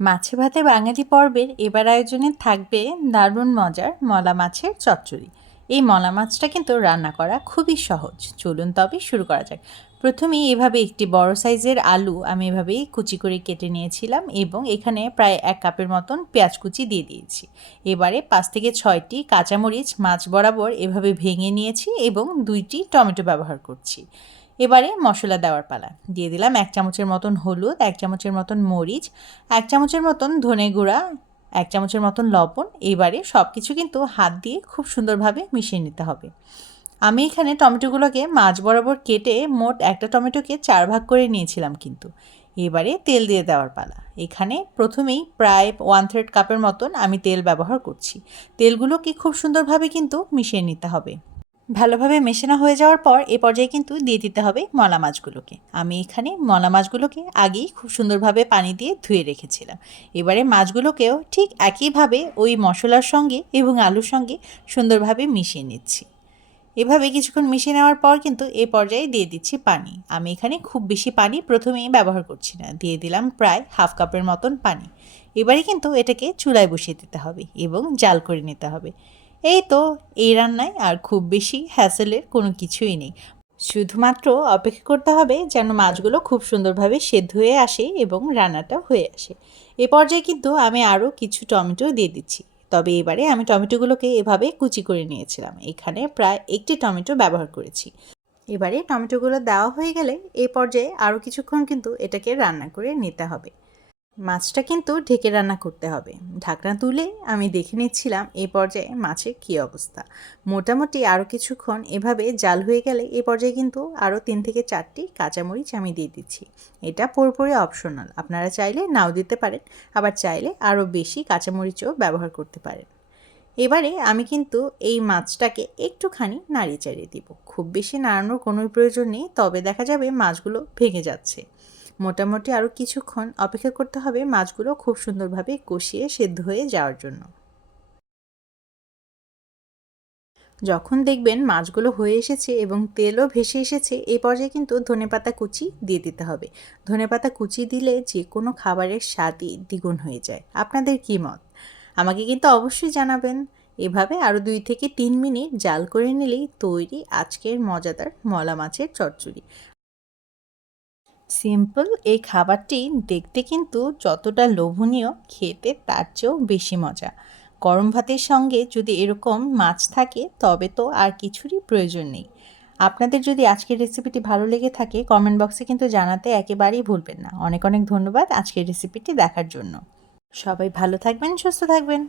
মাছে ভাতে বাঙালি পর্বের এবার আয়োজনে থাকবে দারুণ মজার মলা মাছের চচ্চড়ি। এই মলা মাছটা কিন্তু রান্না করা খুবই সহজ। চলুন তবে শুরু করা যাক। প্রথমেই এভাবে একটি বড় সাইজের আলু আমি এভাবেই কুচি করে কেটে নিয়েছিলাম এবং এখানে প্রায় এক কাপের মতন পেঁয়াজ কুচি দিয়ে দিয়েছি। এবারে পাঁচ থেকে ছয়টি কাঁচামরিচ মাছ বরাবর এভাবে ভেঙে নিয়েছি এবং দুইটি টমেটো ব্যবহার করছি। এবারে মশলা দেওয়ার পালা। দিয়ে দিলাম এক চামচের মতন হলুদ, এক চামচের মতন মরিচ, এক চামচের মতন ধনে গুঁড়া, এক চামচের মতন লবণ। এবারে সব কিছু কিন্তু হাত দিয়ে খুব সুন্দরভাবে মিশিয়ে নিতে হবে। আমি এখানে টমেটোগুলোকে মাছ বরাবর কেটে মোট একটা টমেটোকে চার ভাগ করে নিয়েছিলাম কিন্তু। এবারে তেল দিয়ে দেওয়ার পালা। এখানে প্রথমেই প্রায় ওয়ান থার্ড কাপের মতন আমি তেল ব্যবহার করছি। তেলগুলোকে খুব সুন্দরভাবে কিন্তু মিশিয়ে নিতে হবে। ভালোভাবে মেশানো হয়ে যাওয়ার পর এ পর্যায়ে কিন্তু দিয়ে দিতে হবে মলা মাছগুলোকে। আমি এখানে মলা মাছগুলোকে আগেই খুব সুন্দরভাবে পানি দিয়ে ধুয়ে রেখেছিলাম। এবারে মাছগুলোকেও ঠিক একইভাবে ওই মশলার সঙ্গে এবং আলুর সঙ্গে সুন্দরভাবে মিশিয়ে নিচ্ছি। এভাবে কিছুক্ষণ মিশিয়ে নেওয়ার পর কিন্তু এ পর্যায়ে দিয়ে দিচ্ছি পানি। আমি এখানে খুব বেশি পানি প্রথমেই ব্যবহার করছি না। দিয়ে দিলাম প্রায় হাফ কাপের মতন পানি। এবারে কিন্তু এটাকে চুলায় বসিয়ে দিতে হবে এবং জাল করে নিতে হবে। এই তো, এই রান্নায় আর খুব বেশি হ্যাসেলের কোনো কিছুই নেই। শুধুমাত্র অপেক্ষা করতে হবে যেন মাছগুলো খুব সুন্দরভাবে সেদ্ধ হয়ে আসে এবং রান্নাটা হয়ে আসে। এ পর্যায়ে কিন্তু আমি আরও কিছু টমেটো দিয়ে দিচ্ছি। তবে এবারে আমি টমেটোগুলোকে এভাবে কুচি করে নিয়েছিলাম। এখানে প্রায় একটি টমেটো ব্যবহার করেছি। এবারে টমেটোগুলো দেওয়া হয়ে গেলে এই পর্যায়ে আরও কিছুক্ষণ কিন্তু এটাকে রান্না করে নিতে হবে। মাছটা কিন্তু ঢেকে রান্না করতে হবে। ঢাকনা তুলে আমি দেখে নিচ্ছিলাম এই পর্যায়ে মাছের কী অবস্থা। মোটামুটি আরও কিছুক্ষণ এভাবে জাল হয়ে গেলে এই পর্যায়ে কিন্তু আরও তিন থেকে চারটি কাঁচামরিচ আমি দিয়ে দিচ্ছি। এটা পুরোপুরি অপশনাল আপনারা চাইলে নাও দিতে পারেন, আবার চাইলে আরও বেশি কাঁচামরিচও ব্যবহার করতে পারেন। এবারে আমি কিন্তু এই মাছটাকে একটুখানি নাড়িয়ে চাড়িয়ে দিব। খুব বেশি নাড়ানোর কোনো প্রয়োজন নেই, তবে দেখা যাবে মাছগুলো ভেঙে যাচ্ছে। মোটামুটি আরও কিছুক্ষণ অপেক্ষা করতে হবে মাছগুলো খুব সুন্দরভাবে কষিয়ে সেদ্ধ হয়ে যাওয়ার জন্য। যখন দেখবেন মাছগুলো হয়ে এসেছে এবং তেলও ভেসে এসেছে এই পর্যায়ে কিন্তু ধনেপাতা কুচি দিয়ে দিতে হবে। ধনেপাতা কুচি দিলে যে কোনো খাবারের স্বাদই দ্বিগুণ হয়ে যায়। আপনাদের কী মত? আমাকে কিন্তু অবশ্যই জানাবেন। এভাবে আরও দুই থেকে তিন মিনিট জাল করে নিলেই তৈরি আজকের মজাদার মলা মাছের চচ্চড়ি। সিম্পল এই খাবারটি দেখতে কিন্তু যতটা লোভনীয়, খেতে তার চেয়েও বেশি মজা। গরম ভাতের সঙ্গে যদি এরকম মাছ থাকে, তবে তো আর কিছুরই প্রয়োজন নেই। আপনাদের যদি আজকের রেসিপিটি ভালো লেগে থাকে, কমেন্ট বক্সে কিন্তু জানাতে একেবারেই ভুলবেন না। অনেক অনেক ধন্যবাদ আজকের রেসিপিটি দেখার জন্য। সবাই ভালো থাকবেন, সুস্থ থাকবেন।